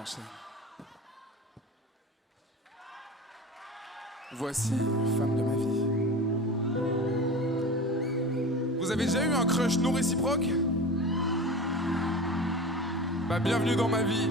enchaîne. Voici, femme de ma vie. Vous avez déjà eu un crush non réciproque? Bah, bienvenue dans ma vie.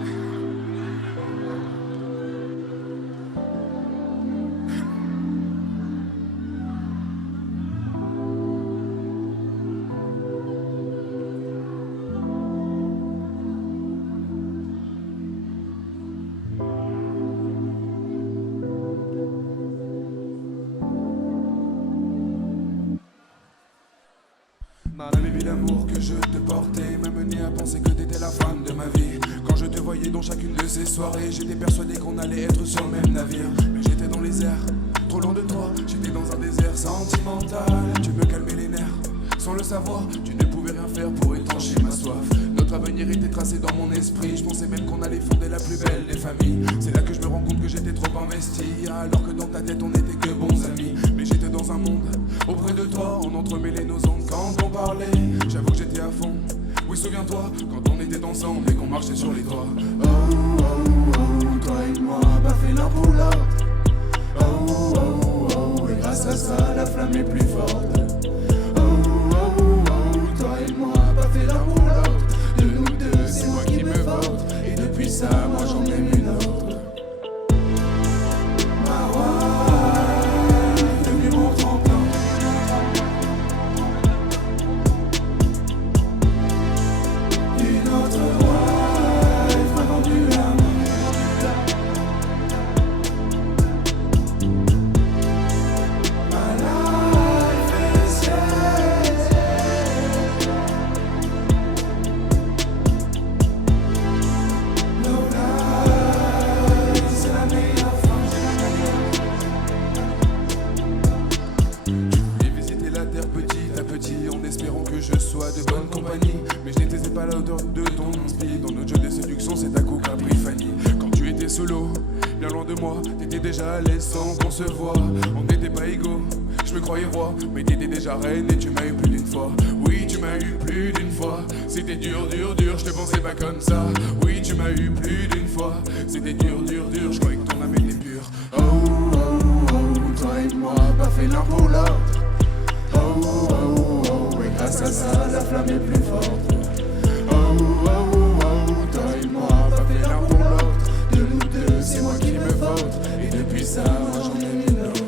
Baby, l'amour que je te portais m'a mené à penser que t'étais la femme de ma vie. Quand je te voyais dans chacune de ces soirées, j'étais persuadé qu'on allait être sur le même navire. Mais j'étais dans les airs, trop loin de toi, j'étais dans un désert sentimental. Tu me calmais les nerfs, sans le savoir, tu ne pouvais rien faire pour étancher ma soif. Notre avenir était tracé dans mon esprit, je pensais même qu'on allait fonder la plus belle des familles. C'est là que je me rends compte que j'étais trop investi, alors que dans ta tête on n'était que bons amis. Mais j'étais dans un monde, auprès de toi, on entremêlait nos ondes quand on parlait. J'avoue que j'étais à fond, oui souviens-toi, quand on était ensemble et qu'on marchait sur les toits. Oh, oh, oh, toi et moi, pas fait l'un pour l'autre. Oh, oh, oh, et grâce à ça, la flamme est plus forte. Oh, oh, oh, toi et moi, pas fait l'un pour l'autre. De nous deux, c'est moi qui me vautre. Et depuis ça, moi j'en aime une autre. Je sois de bonne compagnie, mais je n'étais pas à la hauteur de ton inspire. Dans notre jeu de séduction, c'est ta coupe qu'a pris Fanny. Quand tu étais solo, bien loin de moi, t'étais déjà à l'aise sans qu'on se voit. On n'était pas égaux, je me croyais roi, mais t'étais déjà reine et tu m'as eu plus d'une fois. Oui, tu m'as eu plus d'une fois. C'était dur, dur, dur, je te pensais pas comme ça. Oui, tu m'as eu plus d'une fois. C'était dur, dur, dur, je croyais que ton âme était pure. Oh, oh, oh, toi et moi, pas fait l'un pour l'autre. Oh, oh, oh, et grâce à ça, la flamme est plus forte. Oh, oh, oh, toi et moi, pas fait l'un pour l'autre. De nous deux, c'est moi qui me vautre. Et depuis ça, moi j'en ai une autre.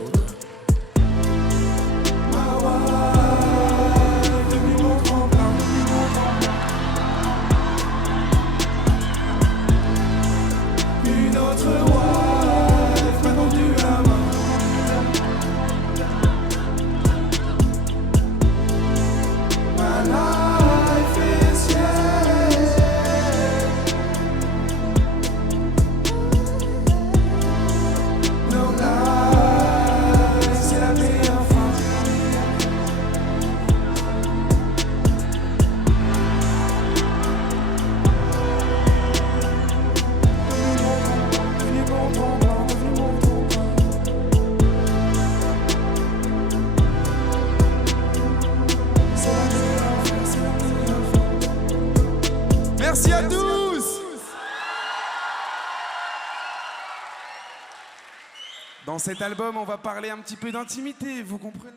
Ma wife, devenu mon tremplin. Une autre wife m'a tendu la main. Life is yes. No lies, c'est la meilleure fin. Devenu mon tremplin, devenu mon tremplin. C'est la meilleure fin, c'est la meilleure fin. Merci à tous. Dans cet album, on va parler un petit peu d'intimité, vous comprenez?